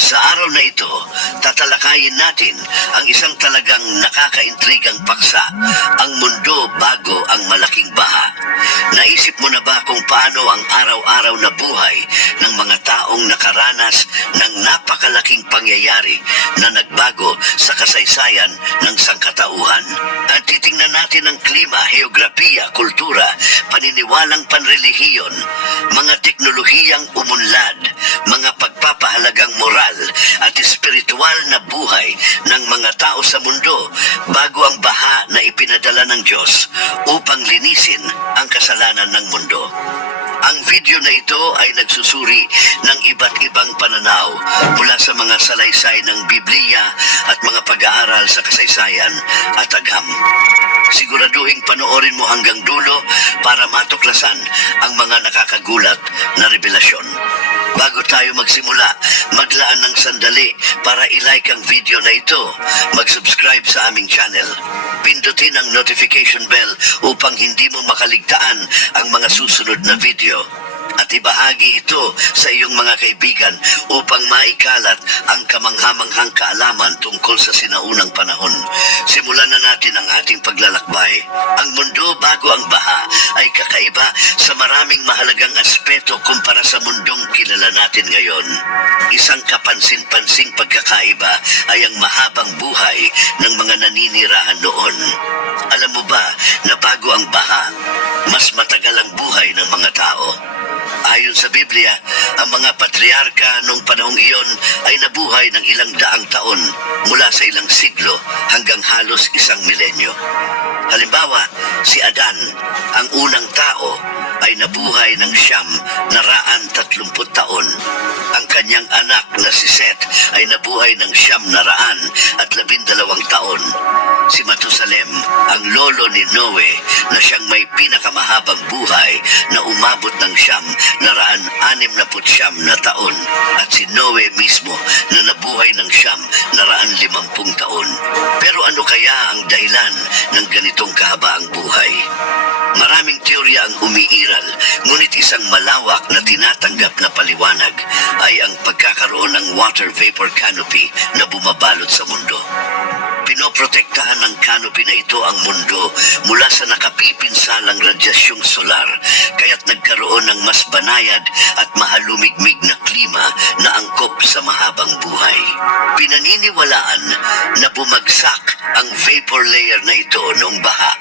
Sa araw na ito, tatalakayin natin ang isang talagang nakakaintrigang paksa, ang mundo bago ang malaking baha. Naisip mo na ba kung paano ang araw-araw na buhay ng mga taong nakaranas ng napakalaking pangyayari na nagbago sa kasaysayan ng sangkatauhan? At titingnan natin ang klima, heograpiya, kultura, paniniwalang panrelihiyon, mga teknolohiyang umunlad, mga pagpapahalagang moral at espiritual na buhay ng mga tao sa mundo bago ang baha na ipinadala ng Diyos upang linisin ang kasalanan ng mundo. Ang video na ito ay nagsusuri ng iba't ibang pananaw mula sa mga salaysay ng Biblia at mga pag-aaral sa kasaysayan at agham. Siguraduhin panoorin mo hanggang dulo para matuklasan ang mga nakakagulat na revelasyon. Bago tayo magsimula, maglaan ng sandali para i-like ang video na ito, mag-subscribe sa aming channel, pindutin ang notification bell upang hindi mo makaligtaan ang mga susunod na video, at ibahagi ito sa iyong mga kaibigan upang maikalat ang kamanghamanghang kaalaman tungkol sa sinaunang panahon. Simulan na natin ang ating paglalakbay. Ang mundo bago ang baha ay kakaiba sa maraming mahalagang aspeto kumpara sa mundong kilala natin ngayon. Isang kapansin-pansing pagkakaiba ay ang mahabang buhay ng mga naninirahan noon. Alam mo ba na bago ang baha, mas matagal ang buhay ng mga tao? Ayon sa Biblia, ang mga patriarka noong panahong iyon ay nabuhay ng ilang daang taon mula sa ilang siglo hanggang halos isang milenyo. Halimbawa, si Adan, ang unang tao, ay nabuhay ng 130 taon. Ang kanyang anak na si Seth ay nabuhay ng 112 taon. Si Matusalem, ang lolo ni Noe, na siyang may pinakamahabang buhay na umabot ng 169 na taon. At si Noe mismo na nabuhay ng 150 taon. Pero ano kaya ang dahilan ng ganitong kahabaang buhay? Maraming teorya ang umiiral, ngunit isang malawak na tinatanggap na paliwanag ay ang pagkakaroon ng water vapor canopy na bumabalot sa mundo. Pinoprotektahan ng canopy na ito ang mundo mula sa nakapipinsalang radyasyong solar, kaya't nagkaroon ng mas banayad at mahalumigmig na klima na angkop sa mahabang buhay. Pinaniniwalaan na bumagsak ang vapor layer na ito noong baha,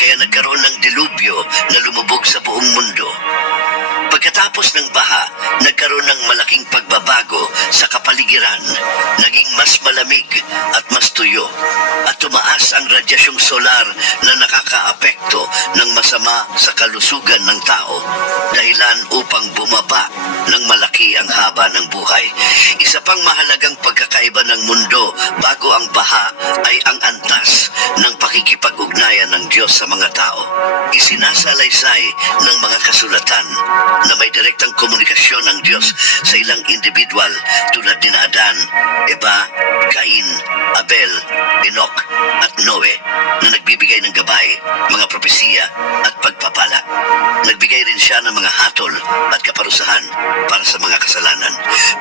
kaya nagkaroon ng dilubyo na lumubog sa buong mundo. Pagkatapos ng baha, nagkaroon ng malaking pagbabago sa kapaligiran, naging mas malamig at mas tuyo, at tumaas ang radyasyong solar na nakakaapekto ng masama sa kalusugan ng tao, dahilan upang bumaba ng malaki ang haba ng buhay. Isa pang mahalagang pagkakaiba ng mundo bago ang baha ay ang antas ng pakikipag-ugnayan ng Diyos sa mga tao. Isinasalaysay ng mga kasulatan na may direktang komunikasyon ng Diyos sa ilang individual tulad ni Adan, Eva, Cain, Abel, Enoch at Noe na nagbibigay ng gabay, mga propesiya at pagpapala. Nagbigay rin siya ng mga hatol at kaparusahan para sa mga kasalanan.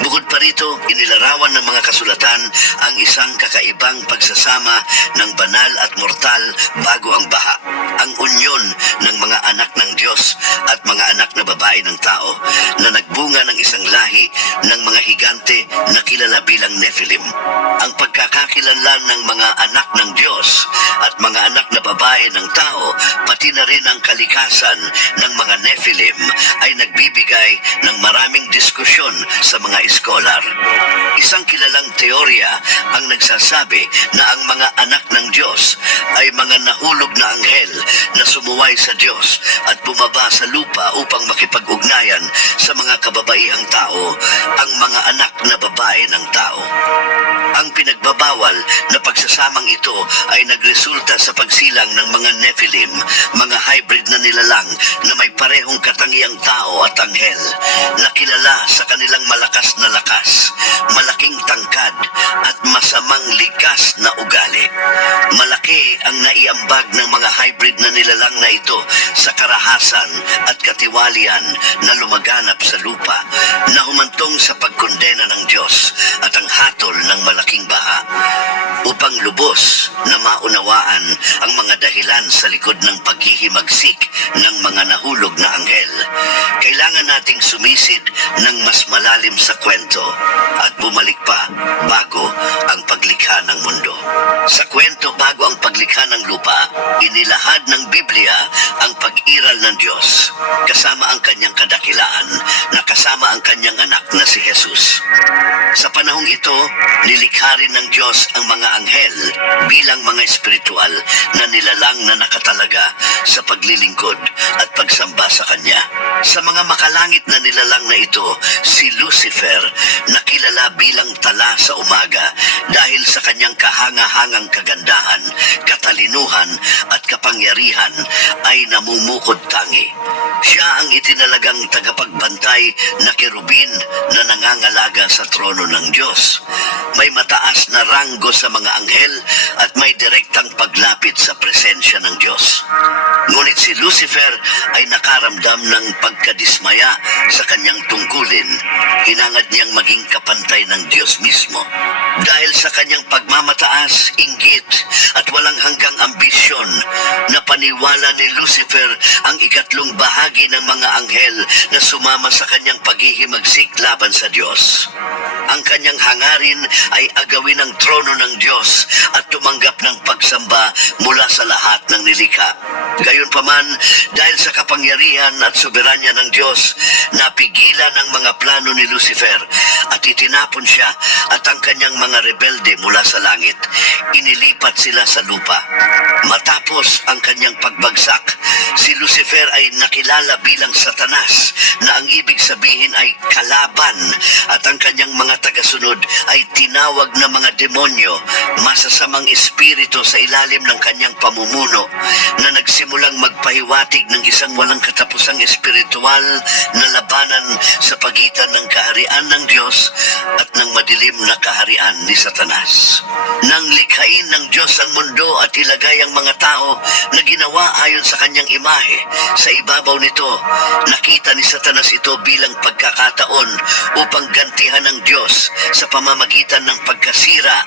Bukod pa rito, inilarawan ng mga kasulatan ang isang kakaibang pagsasama ng banal at mortal bago ang baha. Ang unyon ng mga anak ng Diyos at mga anak na babae ng tao na nagbunga ng isang lahi ng mga higante na kilala bilang Nephilim. Ang pagkakakilanlan ng mga anak ng Diyos at mga anak na babae ng tao, pati na rin ang kalikasan ng mga Nephilim ay nagbibigay ng maraming diskusyon sa mga iskolar. Isang kilalang teorya ang nagsasabi na ang mga anak ng Diyos ay mga nahulog na anghel na sumuway sa Diyos at bumaba sa lupa upang makipag-ugnayan sa mga kababaihang tao, ang mga anak na babae ng tao. Ang pinagbabawal na pagsasamang ito ay nagresulta sa pagsilang ng mga Nephilim, mga hybrid na nilalang na may parehong katangiang tao at anghel, na kilala sa kanilang malakas na lakas, malaking tangkad at masamang likas na ugali. Malaki ang naiambag ng mga hybrid na nilalang na ito sa karahasan at katiwalian na lumaganap sa lupa, na humantong sa pagkunat kondena ng Diyos at ang hatol ng malaking baha. Upang lubos na maunawaan ang mga dahilan sa likod ng paghihimagsik ng mga nahulog na anghel, kailangan nating sumisid ng mas malalim sa kwento at bumalik pa bago ang paglikha ng mundo. Sa kwento bago ang paglikha ng lupa, inilahad ng Biblia ang pag-iral ng Diyos, kasama ang kanyang kadakilaan na kasama ang kanyang anak na si Jesus. Sa panahong ito, nilikha rin ng Diyos ang mga anghel bilang mga espiritual na nilalang na nakatalaga sa paglilingkod at pagsamba sa Kanya. Sa mga makalangit na nilalang na ito, si Lucifer, nakilala bilang tala sa umaga dahil sa kanyang kahanga-hangang kagandahan, katalinuhan at kapangyarihan ay namumukod tangi. Siya ang itinalagang tagapagbantay na kerubin na nangangalaga sa trono ng Diyos. May mataas na ranggo sa mga anghel at may direktang paglapit sa presensya ng Diyos. Ngunit si Lucifer ay nakaramdam ng pagkadismaya sa kanyang tungkulin. Hinangad niyang maging kapantay ng Diyos mismo. Dahil sa kanyang pagmamataas, inggit at walang hanggang ambisyon, napaniwala ni Lucifer ang ikatlong bahagi ng mga anghel na sumama sa kanyang paghihimagsik laban sa Diyos. Ang kanyang hangarin ay agawin ang trono ng Diyos at tumanggap ng pagsamba mula sa lahat ng nilikha. Gayunpaman, dahil sa kapangyarihan at soberanya ng Diyos, napigilan ang mga plano ni Lucifer at itinapon siya at ang kanyang mga rebelde mula sa langit. Inilipat sila sa lupa. Matapos ang kanyang pagbagsak, si Lucifer ay nakilala bilang Satanas na ang ibig sabihin ay kalaban at ang kanyang mga tagasunod ay tinawag na mga demonyo, masasamang espiritu sa ilalim ng kanyang pamumuno na nagsimulang magpahiwatig ng isang walang katapusang espiritual na labanan sa pagitan ng kaharian ng Diyos at ng madilim na kaharian ni Satanas. Nang likhain ng Diyos ang mundo at ilagay ang mga tao na ginawa ayon sa kanyang imahe, sa ibabaw nito, nakita ni Satanas ito bilang pagkakataon upang gantihan ng Diyos sa pamamagitan ng pagkasira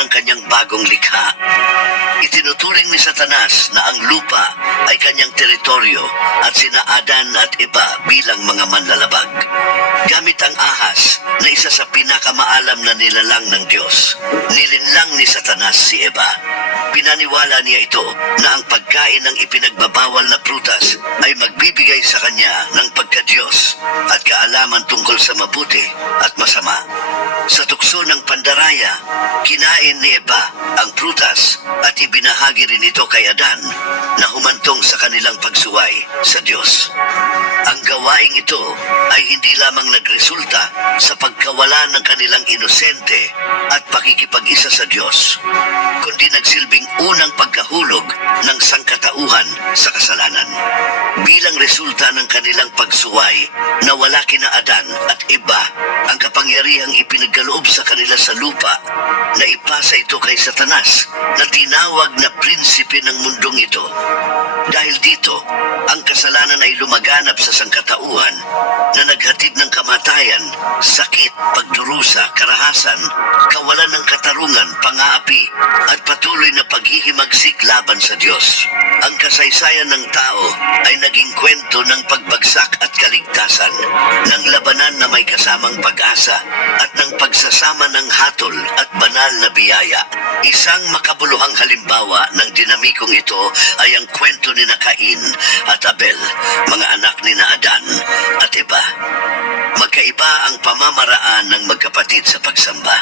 ng kanyang bagong likha. Itinuturing ni Satanas na ang lupa ay kanyang teritoryo at sina Adan at Eva bilang mga manlalabag. Gamit ang ahas na isa sa pinakamaalam na nilalang ng Diyos, nilinlang ni Satanas si Eva. Pinaniwala niya ito na ang pagkain ng ipinagbabawal na prutas ay magbibigay sa kanya ng pagka-Diyos at kaalaman tungkol sa mabuti at masama. Sa tukso ng pandaraya, kinain ni Eva ang prutas at ibinahagi rin ito kay Adan na humantong sa kanilang pagsuway sa Diyos. Ang gawaing ito ay hindi lamang nagresulta sa pagkawala ng kanilang inosente at pakikipag-isa sa Diyos, kundi nagsilbing unang pagkahulog ng sangkatauhan sa kasalanan. Bilang resulta ng kanilang pagsuway, nawala kina Adan at Eva ang kapangyarihang ipinagkaloob sa kanila sa lupa na ipasa ito kay Satanas na tinawag na prinsipe ng mundong ito. Dahil dito, ang kasalanan ay lumaganap sa sangkatauhan na naghatid ng kamatayan, sakit, pagdurusa, karahasan, kawalan ng katarungan, pang-aapi, at patuloy na paghihimagsik laban sa Diyos. Ang kasaysayan ng tao ay naging kwento ng pagbagsak at kaligtasan, ng labanan na may kasamang pag-asa, at ng pagsasama ng hatol at banal na biyaya. Isang makabuluhang halimbawa ng dinamikong ito ay ang kwento ni Cain at Abel, mga anak ni Adan at Eva. Magkaiba ang pamamaraan ng magkapatid sa pagsamba.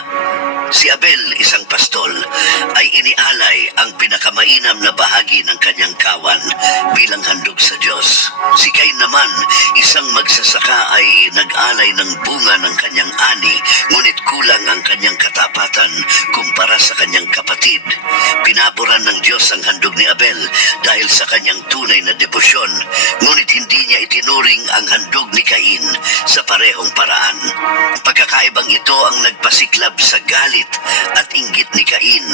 Si Abel, isang pastol, ay inialay ang pinakamainam na bahagi ng kanyang kawan bilang handog sa Diyos. Si Cain naman, isang magsasaka, ay nag-alay ng bunga ng kanyang ani, ngunit kulang kulang ang kanyang katapatan kumpara sa kanyang kapatid. Pinaboran ng Diyos ang handog ni Abel dahil sa kanyang tunay na debosyon, ngunit hindi niya itinuring ang handog ni Cain sa parehong paraan. Ang pagkakaibang ito ang nagpasiklab sa galit at inggit ni Cain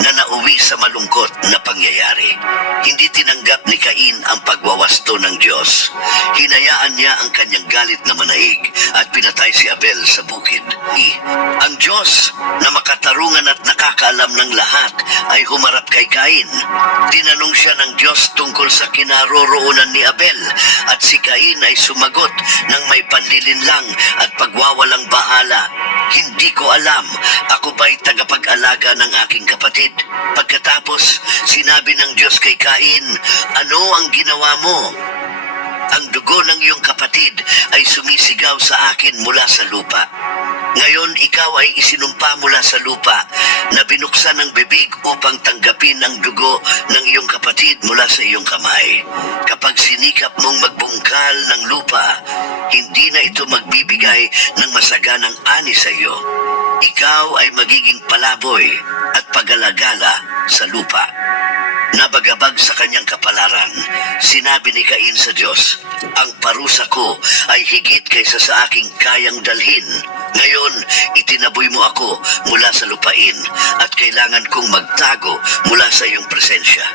na nauwi sa malungkot na pangyayari. Hindi tinanggap ni Cain ang pagwawasto ng Diyos. Hinayaan niya ang kanyang galit na manaig at pinatay si Abel sa bukid. Ang Diyos na makatarungan at nakakaalam ng lahat ay humarap kay Cain. Tinanong siya ng Diyos tungkol sa kinaroroonan ni Abel at si Cain ay sumagot ng may panlilinlang at pagwawalang bahala. Hindi ko alam, ako ba'y tagapag-alaga ng aking kapatid? Pagkatapos, sinabi ng Diyos kay Cain, ano ang ginawa mo? Ang dugo ng iyong kapatid ay sumisigaw sa akin mula sa lupa. Ngayon ikaw ay isinumpa mula sa lupa na binuksan ang bibig upang tanggapin ang dugo ng iyong kapatid mula sa iyong kamay. Kapag sinikap mong magbungkal ng lupa, hindi na ito magbibigay ng masaganang ani sa iyo. Ikaw ay magiging palaboy at pag-alagala sa lupa. Nabagabag sa kanyang kapalaran, sinabi ni Cain sa Diyos, ang parusa ko ay higit kaysa sa aking kayang dalhin. Ngayon, itinaboy mo ako mula sa lupain at kailangan kong magtago mula sa iyong presensya.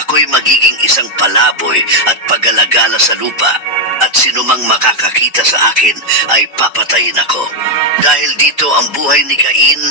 Ako'y magiging isang palaboy at pag-alagala sa lupa at sinumang makakakita sa akin ay papatayin ako. Dahil dito ang buhay ni Cain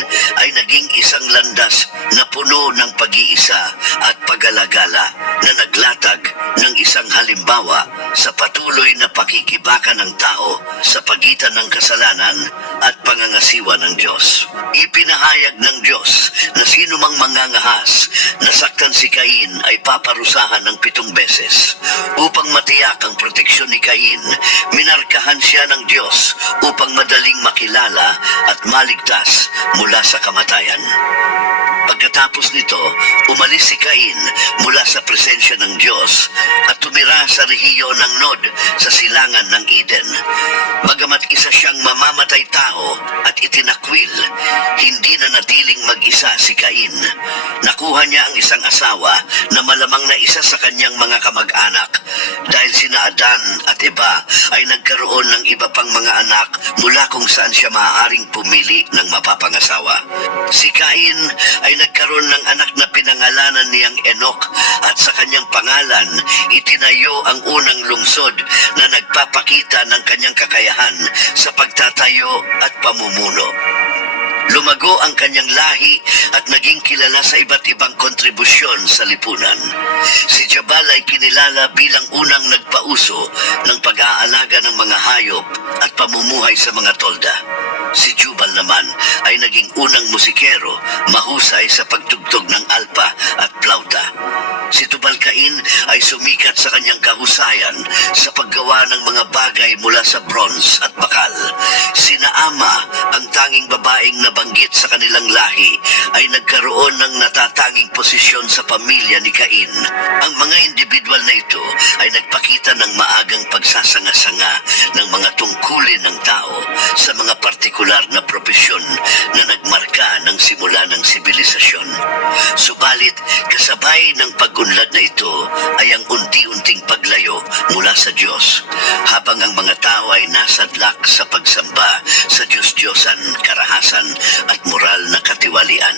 ay naging isang landas na puno ng pag-iisa at pag-alagala na naglatag ng isang halimbawa sa patuloy na pakikibaka ng tao sa pagitan ng kasalanan at pangangasiwa ng Diyos. Ipinahayag ng Diyos na sinumang mangangahas na saktan si Cain ay paparusahan ng 7 beses. Upang matiyak ang proteksyon ni Cain, minarkahan siya ng Diyos upang madaling makilala at maligtas mula sa kamatayan. Pagkatapos nito, umalis si Cain mula sa presensya ng Diyos at tumira sa rehiyon ng Nod sa silangan ng Eden. Bagamat isa siyang mamamatay tao at itinakwil, hindi na natiling mag-isa si Cain. Nakuha niya ang isang asawa na malamang na isa sa kanyang mga kamag-anak dahil sina Adan at Eva ay nagkaroon ng iba pang mga anak mula kung saan siya maaaring pumili ng mapapangasawa. Si Cain ay nagkaroon ng anak na pinangalanan niyang Enoch at sa kanyang pangalan itinayo ang unang lungsod na nagpapakita ng kanyang kakayahan sa pagtatayo at pamumuno. Lumago ang kanyang lahi at naging kilala sa iba't ibang kontribusyon sa lipunan. Si Jabal ay kinilala bilang unang nagpauso ng pag-aalaga ng mga hayop at pamumuhay sa mga tolda. Si Jubal naman ay naging unang musikero, mahusay sa pagtugtog ng alpa at plauta. Si Tubal-Cain ay sumikat sa kanyang kahusayan sa paggawa ng mga bagay mula sa bronze at bakal. Si Naama, ang tanging babaeng nabanggit sa kanilang lahi, ay nagkaroon ng natatanging posisyon sa pamilya ni Cain. Ang mga individual na ito ay nagpakita ng maagang pagsasanga-sanga ng mga tungkulin ng tao sa mga partikular na propesyon na nagmarka ng simula ng sibilisasyon. Subalit, kasabay ng pag-unlad na ito ay ang unti-unting paglayo mula sa Diyos, habang ang mga tao ay nasadlak sa pagsamba sa Diyos-Diyosan, karahasan at moral na katiwalian.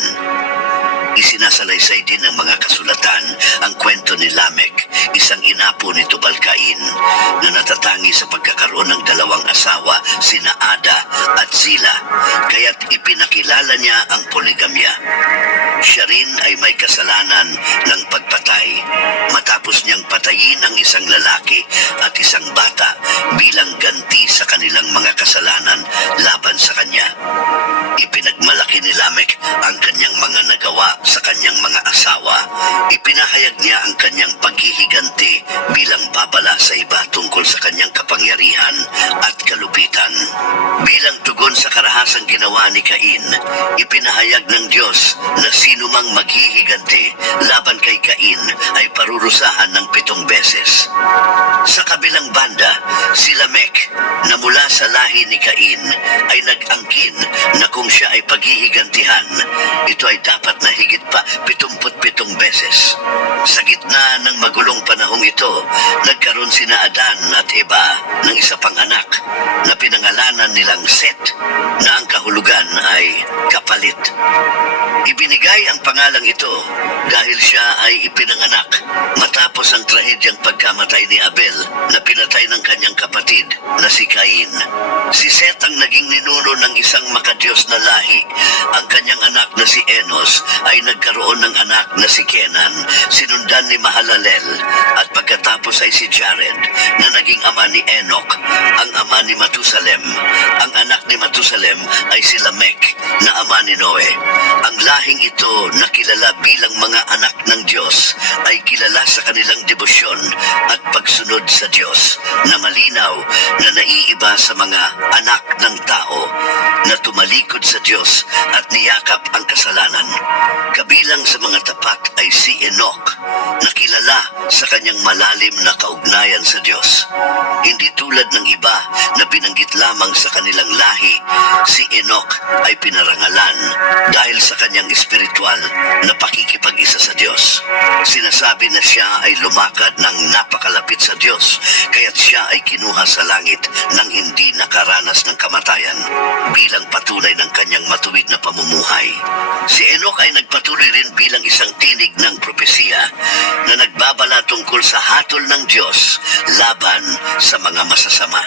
Isinasalaysay din ng mga kasulatan ang kwento ni Lamech, isang inapo ni Tubal-Cain na natatangi sa pagkakaroon ng 2 asawa, sina Ada at Zila, kaya't ipinakilala niya ang poligamya. Siya rin ay may kasalanan ng pagpatay matapos niyang patayin ang isang lalaki at isang bata bilang ganti sa kanilang mga kasalanan laban sa kanya. Ipinagmalaki ni Lamech ang kanyang mga nagawa sa kanyang mga asawa. ipinahayag niya ang kanyang paghihiganti bilang babala sa iba tungkol sa kanyang kapangyarihan at kalupitan. Bilang tugon sa karahasang ginawa ni Cain, ipinahayag ng Diyos na sino mang maghihiganti laban kay Cain ay parurusahan ng 7 beses. Sa kabilang banda, si Lamech na mula sa lahi ni Cain ay nag-angkin na kung siya ay paghihigantihan, ito ay dapat na higit pa 77 beses. Sa gitna ng magulong panahong ito, nagkaroon sina Adan at Eva ng isa pang anak na pinangalanan nilang Set, na ang kahulugan ay kapalit. Ibinigay ang pangalang ito dahil siya ay ipinanganak matapos ang trahedyang pagkamatay ni Abel na pinatay ng kanyang kapatid na si Cain. Si Set ang naging ninuno ng isang makadiyos na lahi. Ang kanyang anak na si Enos ay nagkaroon ng anak na si Kenan, sinundan ni Mahalalel, at pagkatapos ay si Jared na naging ama ni Enoch, ang ama ni Matusalem. Ang anak ni Matusalem ay si Lamech na ama ni Noe. Ang lahing ito na kilala bilang mga anak ng Diyos ay kilala sa kanilang debosyon at pagsunod sa Diyos na malinaw na naiiba sa mga anak ng tao na tumalikod sa Diyos at niyakap ang kasalanan. Kabilang sa mga tapat ay si Enoch na kilala sa kanyang malalim na kaugnayan sa Diyos. Hindi tulad ng iba na binanggit lamang sa kanilang lahi, si Enoch ay pinarangalan dahil sa kanyang espiritual na pakikipag-isa sa Diyos. Sinasabi na siya ay lumakad ng napakalapit sa Diyos, kaya't siya ay kinuha sa langit nang hindi nakaranas ng kamatayan bilang patunay ng kanyang matuwid na pamumuhay. Si Enoch ay nagpatuloy rin bilang isang tinig ng propesiya na nagbabala tungkol sa hatol ng Diyos laban sa mga masasama.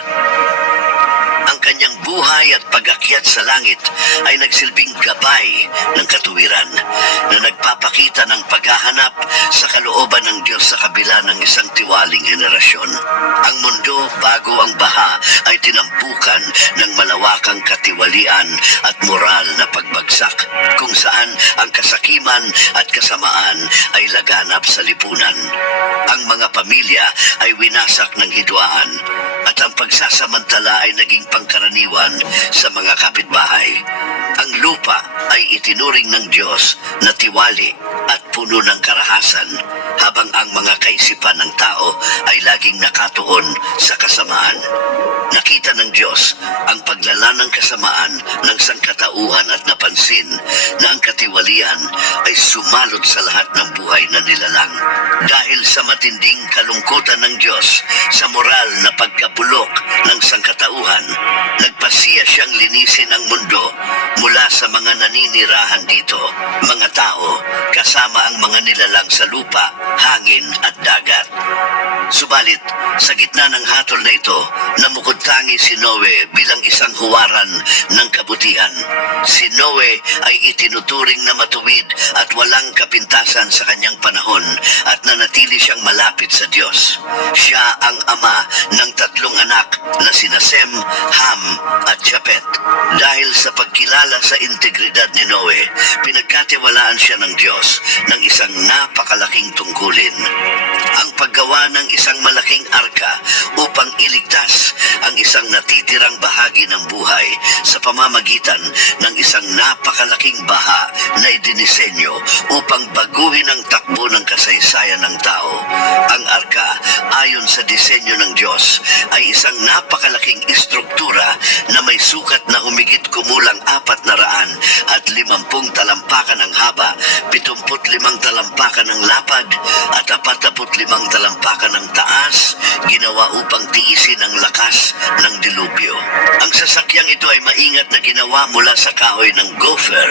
Ang kanyang buhay at pag-akyat sa langit ay nagsilbing gabay ng katuwiran na nagpapakita ng paghahanap sa kalooban ng Diyos sa kabila ng isang tiwaling henerasyon. Ang mundo bago ang baha ay tinampukan ng malawakang katiwalian at moral na pagbagsak, kung saan ang kasakiman at kasamaan ay laganap sa lipunan. Ang mga pamilya ay winasak ng hidwaan at ang pagsasamantala ay naging pangkaraniwan sa mga kapitbahay. Ang lupa ay itinuring ng Diyos na tiwali at puno ng karahasan, habang ang mga kaisipan ng tao ay laging nakatuon sa kasamaan. Nakita ng Diyos ang paglala ng kasamaan ng sangkatauhan at napansin na ang katiwalian ay sumalot sa lahat ng buhay na nilalang. Dahil sa matinding kalungkutan ng Diyos sa moral na pagkabulok ng sangkatauhan, nagpasiya siyang linisin ang mundo mula sa mga naninirahan dito, mga tao, kasama ang mga nilalang sa lupa, hangin at dagat. Subalit, sa gitna ng hatol na ito, namukod tangi si Noe bilang isang huwaran ng kabutihan. Si Noe ay itinuturing na matuwid at walang kapintasan sa kanyang panahon at nanatili siyang malapit sa Diyos. Siya ang ama ng 3 anak na sina Sem, Ham at Japet. Dahil sa pagkilala sa integridad ni Noe, pinagkatiwalaan siya ng Diyos ng isang napakalaking tungkulin. Ang paggawa ng isang malaking arka upang iligtas ang isang natitirang bahagi ng buhay sa pamamagitan ng isang napakalaking baha na idinisenyo upang baguhin ang takbo ng kasaysayan ng tao. Ang arka, ayon sa disenyo ng Diyos, ay isang napakalaking istruktura na may sukat na humigit kumulang 450 talampakan ng haba, 75 talampakan ng lapad, at 45 talampakan ng taas, ginawa upang tiisin ang lakas ng dilubyo. Ang sasakyang ito ay maingat na ginawa mula sa kahoy ng gopher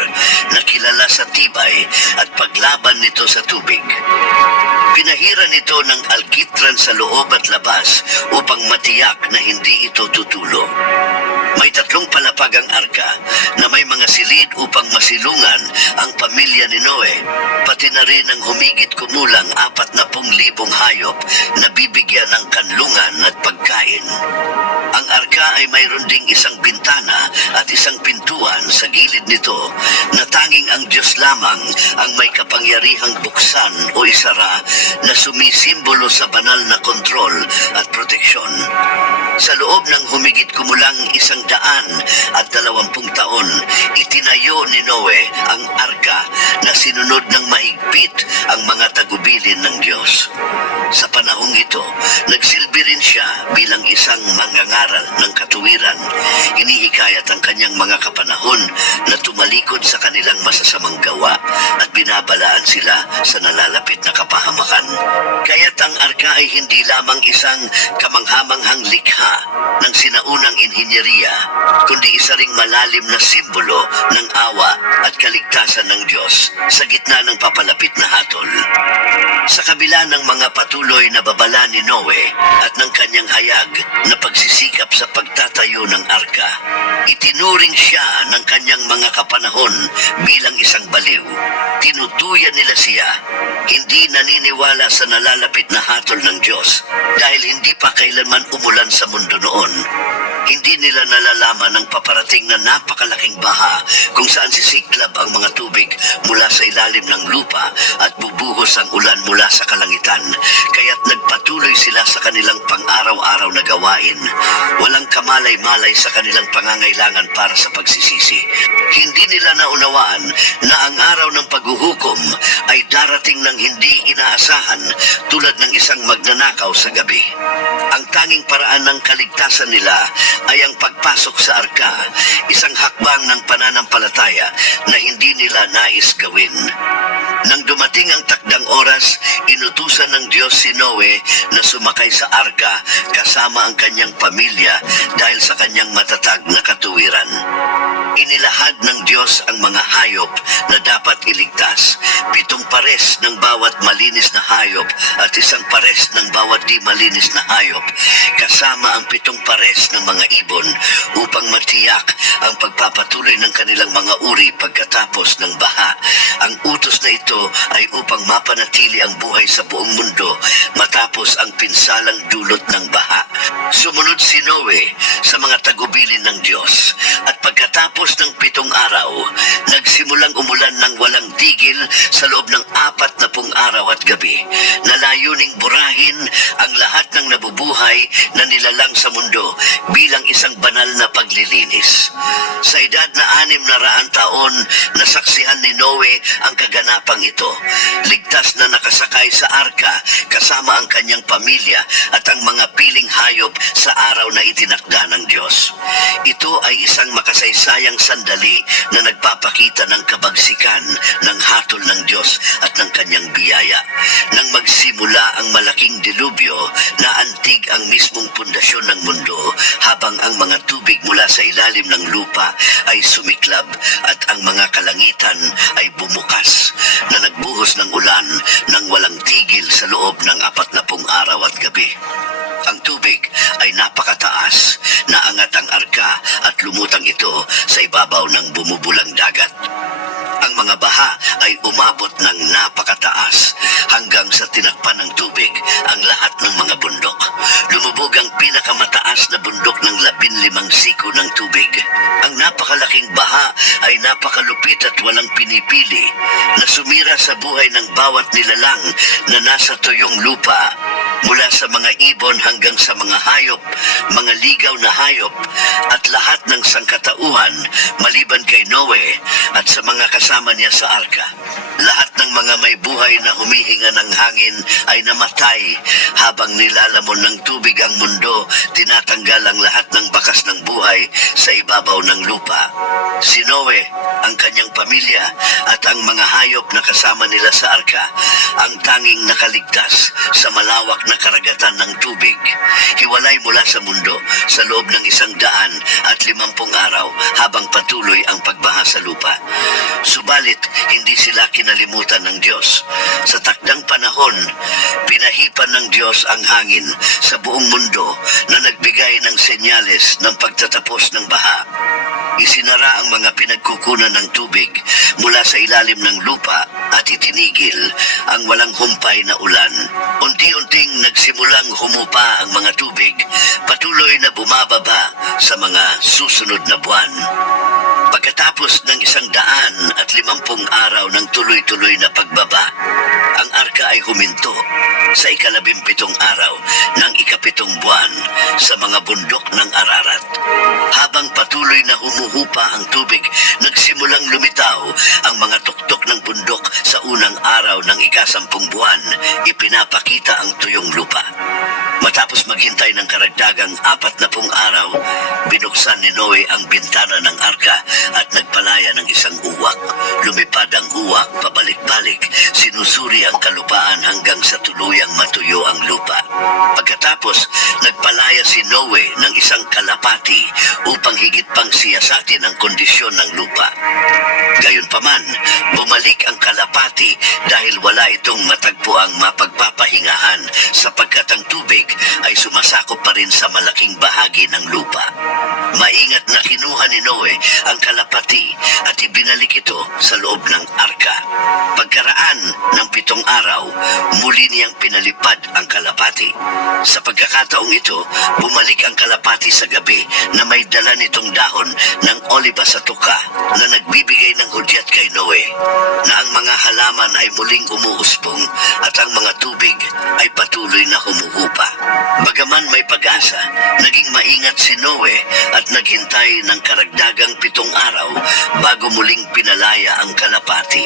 na kilala sa tibay at paglaban nito sa tubig. Pinahiran ito ng alkitran sa loob at labas upang matiyak na hindi ito tutulo. May 3 palapag ang arka na may mga silid upang masilungan ang pamilya ni Noe, pati na rin ang humigit kumulang 40,000 hayop na bibigyan ng kanlungan at pagkain. Ang arka ay mayroon ding isang bintana at isang pintuan sa gilid nito na tanging ang Diyos lamang ang may kapangyarihang buksan o isara na sumisimbolo sa banal na kontrol at proteksyon. Sa loob ng humigit kumulang 120 taon, itinayo ni Noe ang arka na sinunod ng mahigpit ang mga tagubilin ng Diyos. Sa panahong ito, nagsilbi rin siya bilang isang mangangaral ng katuwiran. Hinihikayat ang kanyang mga kapanahon na tumalikod sa kanilang masasamang gawa at binabalaan sila sa nalalapit na kapahamakan. Kaya't ang arka ay hindi lamang isang kamanghamanghang likha ng sinaunang inhinyeriya, kundi isa ring malalim na simbolo ng awa at kaligtasan ng Diyos sa gitna ng papalapit na hatol. Sa kabila ng mga patuloy na babala ni Noe at ng kanyang hayag na pagsisikap sa pagtatayo ng arka, itinuring siya ng kanyang mga kapanahon bilang isang baliw. Tinutuyan nila siya, hindi naniniwala sa nalalapit na hatol ng Diyos dahil hindi pa kailanman umulan sa mundo noon. Hindi nila nalalaman ang paparating na napakalaking baha kung saan sisiklab ang mga tubig mula sa ilalim ng lupa at bubuhos ang ulan mula sa kalangitan. Kaya't nagpatuloy sila sa kanilang pang-araw-araw na gawain. Walang kamalay-malay sa kanilang pangangailangan para sa pagsisisi. Hindi nila naunawaan na ang araw ng paghuhukom ay darating ng hindi inaasahan tulad ng isang magnanakaw sa gabi. Ang tanging paraan ng kaligtasan nila ay ang pagpasok sa arka, isang hakbang ng pananampalataya na hindi nila nais gawin. Nang dumating ang takdang oras, inutusan ng Diyos si Noe na sumakay sa arka kasama ang kanyang pamilya dahil sa kanyang matatag na katuwiran. Inilahad ng Diyos ang mga hayop na dapat iligtas, 7 pares ng bawat malinis na hayop at 1 pares ng bawat di malinis na hayop, kasama ang 7 pares ng mga ibon upang matiyak ang pagpapatuloy ng kanilang mga uri pagkatapos ng baha. Ang utos na ito ay upang mapanatili ang buhay sa buong mundo matapos ang pinsalang dulot ng baha. Sumunod si Noe sa mga tagubilin ng Diyos at pagkatapos ng 7 araw, nagsimulang umulan ng walang tigil sa loob ng 40 araw at gabi, na layuning burahin ang lahat ng nabubuhay na nilalang sa mundo bilang isang banal na paglilinis. Sa edad na 600 taon, nasaksihan ni Noe ang kaganapang ito. Ligtas na nakasakay sa arka kasama ang kanyang pamilya at ang mga piling hayop sa araw na itinakda ng Diyos. Ito ay isang makasaysayang sandali na nagpapakita ng kabagsikan ng hatol ng Diyos at ng kanyang biyaya. Nang magsimula ang malaking dilubyo na antig ang mismong pundasyon ng mundo, habang ang mga tubig mula sa ilalim ng lupa ay sumiklab at ang mga kalangitan ay bumukas, na nagbuhos ng ulan ng walang tigil sa loob ng 40 araw at gabi. Ang tubig ay napakataas, naangat ang arka at lumutang ito sa ibabaw ng bumubulang dagat. Ang mga baha ay umabot ng napakataas hanggang sa tinakpan ng tubig ang lahat ng mga bundok. Lumubog ang pinakamataas na bundok ng 15 siko ng tubig. Ang napakalaking baha ay napakalupit at walang pinipili na sumira sa buhay ng bawat nilalang na nasa tuyong lupa, mula sa mga ibon hanggang sa mga hayop, mga ligaw na hayop, at lahat ng sangkatauhan maliban kay Noe at sa mga kasama niya sa arka. Lahat ng mga may buhay na humihinga ng hangin ay namatay habang nilalamon ng tubig ang mundo, tinatanggal ang lahat ng bakas ng buhay sa ibabaw ng lupa. Si Noe, ang kanyang pamilya at ang mga hayop na kasama nila sa arka ang tanging nakaligtas sa malawak na karagatan ng tubig, hiwalay mula sa mundo sa loob ng 150 araw habang patuloy ang pagbaha masama sa lupa. Subalit, hindi sila kinalimutan ng Diyos. Sa takdang panahon, pinahipan ng Diyos ang hangin sa buong mundo na nagbigay ng senyales ng pagtatapos ng baha. Isinara ang mga pinagkukunan ng tubig mula sa ilalim ng lupa at itinigil ang walang humpay na ulan. Unti-unting nagsimulang humupa ang mga tubig, patuloy na bumababa sa mga susunod na buwan. Pagkatapos ng 150 araw ng tuloy-tuloy na pagbaba, ang arka ay huminto sa 17 araw ng 7 buwan sa mga bundok ng Ararat. Habang patuloy na humuhupa ang tubig, nagsimulang lumitaw ang mga tuktok ng bundok sa unang araw ng 10 buwan, ipinapakita ang tuyong lupa. Matapos maghintay ng karagdagang 40 araw, binuksan ni Noe ang bintana ng arka at nagpalaya ng isang uwak. Lumipad ang uwak pabalik-balik, sinusuri ang kalupaan hanggang sa tuluyang matuyo ang lupa. Pagkatapos, nagpalaya si Noe ng isang kalapati upang higit pang siyasatin ang kondisyon ng lupa. Gayunpaman, bumalik ang kalapati dahil wala itong matagpuang mapagpapahingahan sapagkat ang tubig ay sumasakop pa rin sa malaking bahagi ng lupa. Maingat na kinuha ni Noe ang kalapati at ibinalik ito sa loob ng arka. Pagkaraan ng 7 araw, muli niyang pinalipad ang kalapati. Sa pagkakataong ito, bumalik ang kalapati sa gabi na may dala nitong dahon ng oliba sa tuka na nagbibigay ng hudyat kay Noe na ang mga halaman ay muling umuusbong at ang mga tubig ay patuloy na humuhupa. Bagaman may pag-asa, naging maingat si Noe at naghintay ng karagdagang 7 araw bago muling pinalaya ang kalapati.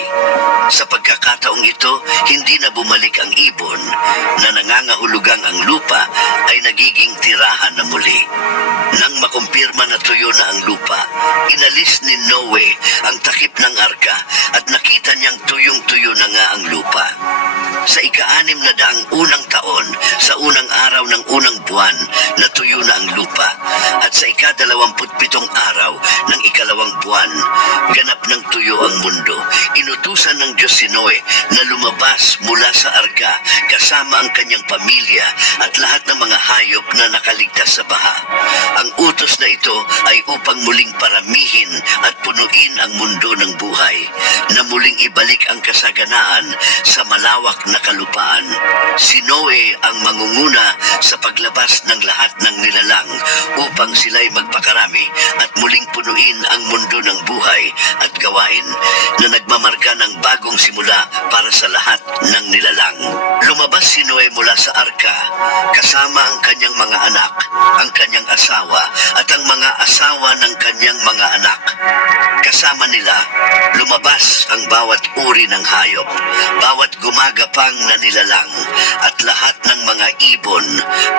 Sa pagkakataong ito, hindi na bumalik ang ibon na nangangahulugang ang lupa ay nagiging tirahan na muli. Nang makumpirma na tuyo na ang lupa, inalis ni Noe ang takip ng arka at nakita niyang tuyong-tuyo na nga ang lupa. Sa 601 taon, sa unang araw ng unang buwan, natuyo na ang lupa. At sa 27 araw ng 2 buwan, ganap ng tuyo ang mundo. Inutusan ng Diyos si Noe na lumabas mula sa arka kasama ang kanyang pamilya at lahat ng mga hayop na nakaligtas sa baha. Ang utos na ito ay upang muling paramihin at punuin ang mundo ng buhay, na muling ibalik ang kasaganaan sa malawak na kalupaan. Si Noe ang mangunguna sa paglabas ng lahat ng nilalang upang sila'y magpakarami at muling punuin ang mundo ng buhay at gawain na nagmamarka ng bagong simula para sa lahat ng nilalang. Lumabas si Noe mula sa arka kasama ang kanyang mga anak, ang kanyang asawa at ang mga asawa ng kanyang mga anak. Kasama nila, lumabas ang bawat uri ng hayop, bawat gumagapang na nilalang, at lahat ng mga ibon,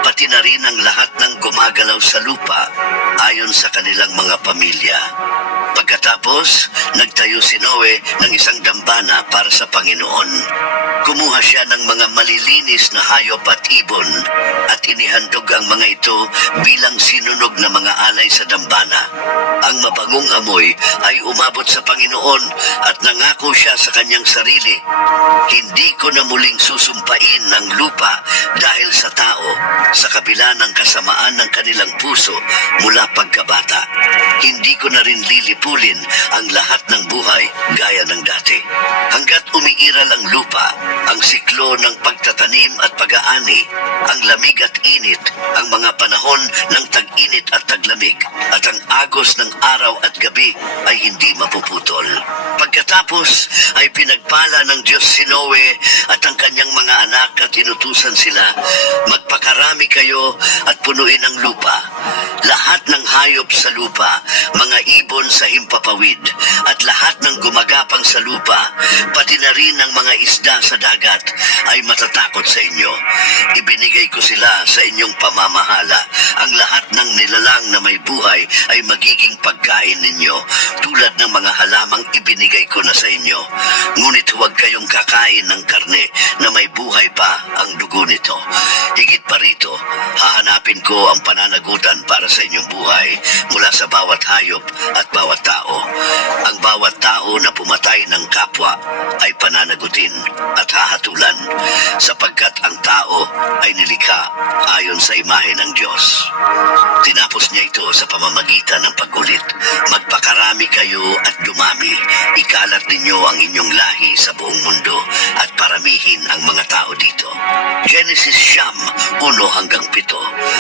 pati na rin ang lahat ng gumagalaw sa lupa, ayon sa kanilang mga pamilya. Pagkatapos, nagtayo si Noe ng isang dambana para sa Panginoon. Kumuha siya ng mga malilinis na hayop at ibon at inihandog ang mga ito bilang sinunog na mga alay sa dambana. Ang mabangong amoy ay umabot sa Panginoon at nangako siya sa kanyang sarili, "Hindi ko na muling susumpain ang lupa dahil sa tao sa kabila ng kasamaan ng kanilang puso mula pagkabata. Hindi ko na rin lilipulin ang lahat ng buhay gaya ng dati." Hanggat umiiral ang lupa, ang siklo ng pagtatanim at pag-aani, ang lamig at init, ang mga panahon ng tag-init at taglamig, at ang agos ng araw at gabi ay hindi mapuputol. Pagkatapos ay pinagpala ng Diyos si Noe at ang kanyang mga anak at inutusan sila, "Magpakarami kayo at punuin ang lupa. Lahat ng hayop sa lupa, mga ibon sa himpapawid, at lahat ng gumagapang sa lupa, pati na rin ang mga isda sa dagat, ay matatakot sa inyo. Ibinigay ko sila sa inyong pamamahala. Ang lahat ng nilalang na may buhay ay magiging pagkain ninyo, tulad ng mga halamang ibinigay ko na sa inyo. Ngunit huwag kayong kakain ng karne na may buhay pa ang dugo nito. Higit pa rito, hahanapin ko ang pananagutan para sa inyong buhay mula sa bawat hayop at bawat tao. Ang bawat na pumatay ng kapwa ay pananagutin at hahatulan sapagkat ang tao ay nilikha ayon sa imahe ng Diyos. Tinapos niya ito sa pamamagitan ng pag-ulit. Magpakarami kayo at dumami. Ikalat ninyo ang inyong lahi sa buong mundo at paramihin ang mga tao dito. Genesis 9:1-7.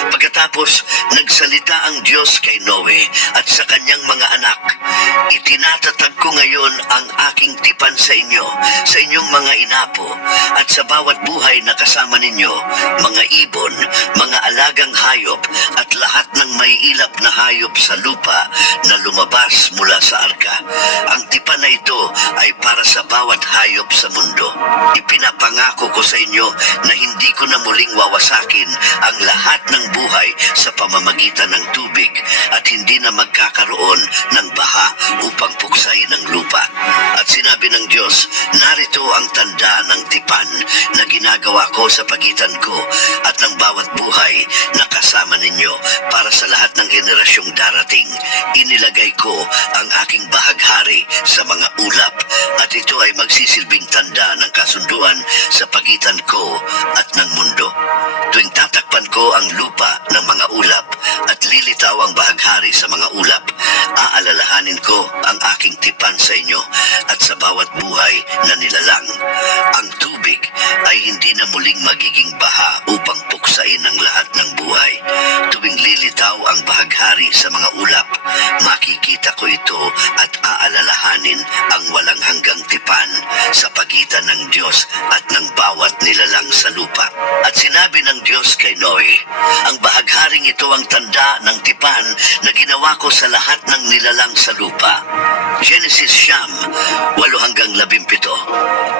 Pagkatapos, nagsalita ang Diyos kay Noe at sa kanyang mga anak. Itinatatag ko ngayon ang aking tipan sa inyo, sa inyong mga inapo, at sa bawat buhay na kasama ninyo, mga ibon, mga alagang hayop, at lahat ng may ilap na hayop sa lupa na lumabas mula sa arka. Ang tipan na ito ay para sa bawat hayop sa mundo. Ipinapangako ko sa inyo na hindi ko na muling wawasakin ang lahat ng buhay sa pamamagitan ng tubig at hindi na magkakaroon ng baha upang puksain ang lupa. At sinabi ng Diyos, narito ang tanda ng tipan na ginagawa ko sa pagitan ko at ng bawat buhay na kasama ninyo para sa lahat ng generasyong darating. Inilagay ko ang aking bahaghari sa mga ulap at ito ay magsisilbing tanda ng kasunduan sa pagitan ko at ng mundo. Tuwing tatakpan ko ang lupa ng mga ulap at lilitaw ang bahaghari sa mga ulap, aalalahanin ko ang aking tipan sa inyo at sa bawat buhay na nilalang. Ang tubig ay hindi na muling magiging baha upang puksain ang lahat ng buhay. Tuwing lilitaw ang bahaghari sa mga ulap, makikita ko ito at aalalahanin ang walang hanggang tipan sa pagitan ng Diyos at ng bawat nilalang sa lupa. At sinabi ng Diyos kay Noe, ang bahagharing ito ang tanda ng tipan na ginawa ko sa lahat ng nilalang sa lupa. Genesis 8:8-17.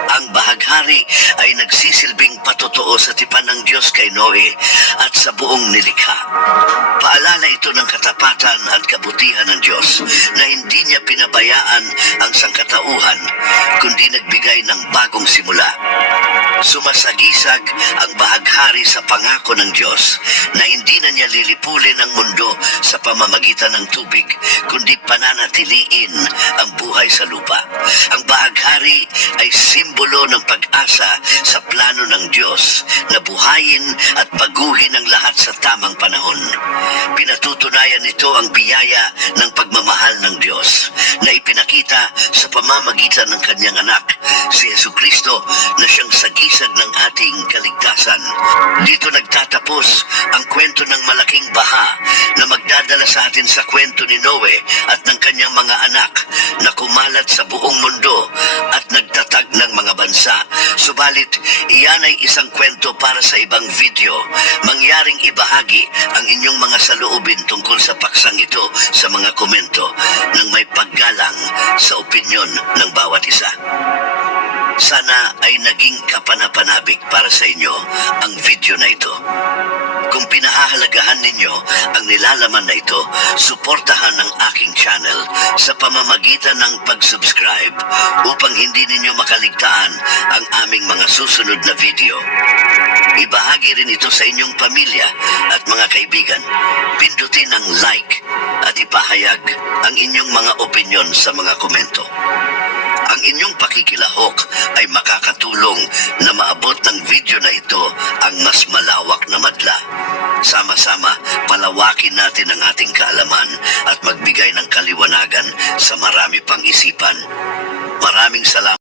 Ang bahaghari ay nagsisilbing patotoo sa tipan ng Diyos kay Noe at sa buong nilikha. Paalala ito ng katapatan at kabutihan ng Diyos na hindi niya pinabayaan ang sangkatauhan, kundi nagbigay ng bagong simula. Sumasagisag ang bahaghari sa pangako ng Diyos na hindi na niya lilipulin ang mundo sa pamamagitan ng tubig, kundi pananatiliin ang buhay sa lupa. Ang bahaghari ay simbolo ng pag-asa sa plano ng Diyos na buhayin at baguhin ang lahat sa tamang panahon. Pinatutunayan nito ang biyaya ng pagmamahal ng Diyos na ipinakita sa pamamagitan ng kanyang anak, si Jesucristo, na siyang sagisag ng ating kaligtasan. Dito nagtatapos ang kwento ng malaking baha na magdadala sa atin sa kwento ni Noe at ng kanyang mga anak na kumalat sa buong mundo at nagtatag ng mga bansa. Subalit, iyan ay isang kwento para sa ibang video. Mangyaring ibahagi ang inyong mga saloobin tungkol sa paksang ito sa mga komento nang may paggalang sa opinyon ng bawat isa. Sana ay naging kapanapanabik para sa inyo ang video na ito. Kung pinahahalagahan ninyo ang nilalaman na ito, suportahan ang aking channel sa pamamagitan ng pag-subscribe upang hindi ninyo makaligtaan ang aming mga susunod na video. Ibahagi rin ito sa inyong pamilya at mga kaibigan. Pindutin ang like at ipahayag ang inyong mga opinyon sa mga komento. Ang inyong pakikilahok ay makakatulong na maabot ng video na ito ang mas malawak na madla. Sama-sama, palawakin natin ang ating kaalaman at magbigay ng kaliwanagan sa marami pang isipan. Maraming salamat.